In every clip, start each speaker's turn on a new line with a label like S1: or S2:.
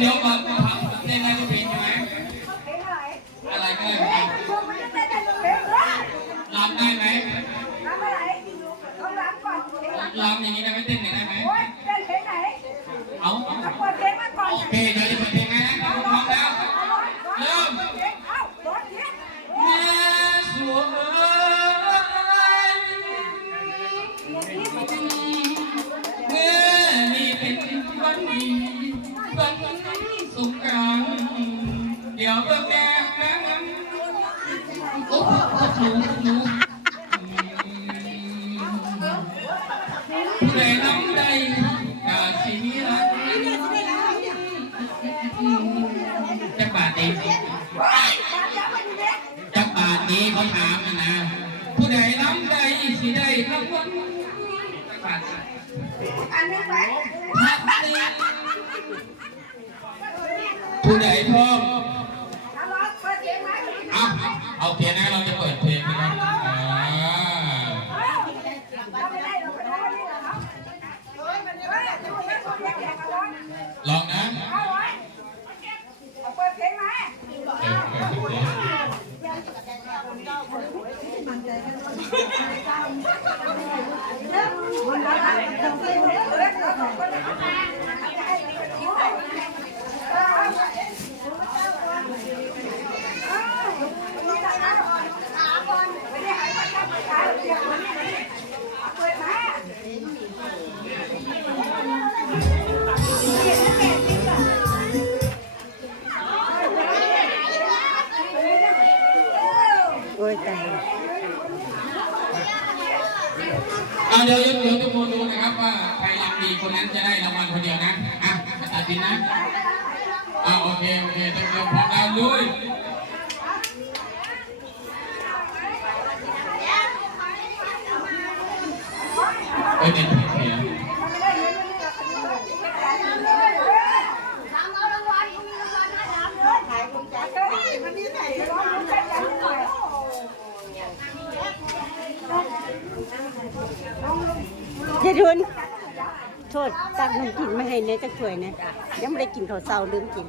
S1: เดี๋ยวก่อนเล่นอะไรจะเป็นใช่ไหม
S2: เพลงอะไร
S1: อะไรก็ได้
S2: เอ๊ะชมมันจะเต้นได้เพลงอะไร
S1: รำได้ไหม
S2: รำอะไรต้องรำก่อนเพลงรำ
S1: รำอย่างนี้ ผู้ใดน้ำใดกาสิมีรักจะบาดเองจักบาทนี้เขาถามนะผู้ใดน้ำใจสิได้รางวัลจักบาท
S2: อันนี้ไป
S1: พักหนึ่งผู้ใดพร้อม
S2: เอาร้องเปิดเพลงมา
S1: เอา เอาเทียนนะเราจะเปิดเพลง
S2: เดี๋ยวเดี๋ยว
S1: ทุกคนดูนะครับว่าใครรำดีคนนั้นจะได้รางวัลคนเดียวนะอะตัดสินนะอ้าโอเคโอเคเตรียมพร้อมแล้วลุยเอ้ย
S3: ทุนโทษตักน้ำกินไม่ให้เนี่ยจะช่วยนะยังไม่ได้กินข้าวเช้าลืมกิน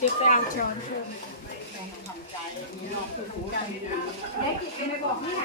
S2: สิบไปเอาช้อนช่วยเด็กกินไปบอกที่ไหน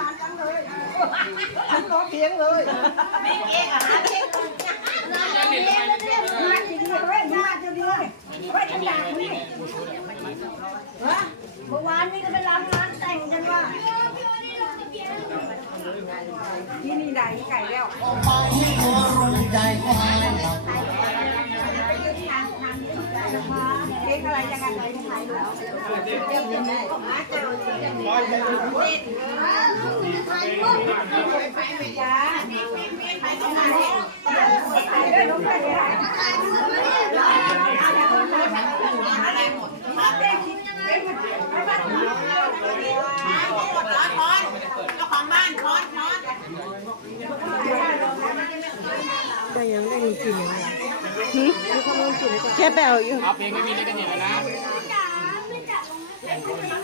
S2: นานจัง
S1: เล
S2: ยฉันร้องเพลงเลยไม่เก่งอะหาเพลงมาดีดีเว้ยมาดีดีเว้ยฉันด่าคุณนี่เมื่อวานนี้ก็ไปรำงานแต่งกันว่าที่นี่ได้ไก่แล้วเพลงอะไรยังไงไหนถ่ายดูเดี๋ยวเดี๋ยวได้มาเจ้าเจ้า ไปตรงไหนไปได้ลงไปเลยมาเต้นคิดเป็นไปบ้านหนู
S3: ก็ยังได้มีกินอยู่แค่แปลอยู่
S4: เอาเพลงไม่มีนี่ก็เห็นแล้วนะ
S2: ไปย่างน้ก่อนไหมน้ำไหมย่างเว้ยมันะ